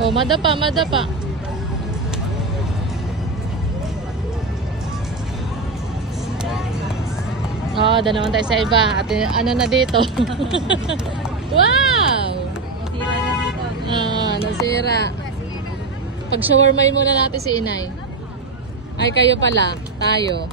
Oh, madapa, madapa. Oh, doon naman tayo sa iba. At ano na dito? Wow! Ah, nasira. Pag-shawarmain muna natin si Inay. Ay, kayo pala. Tayo.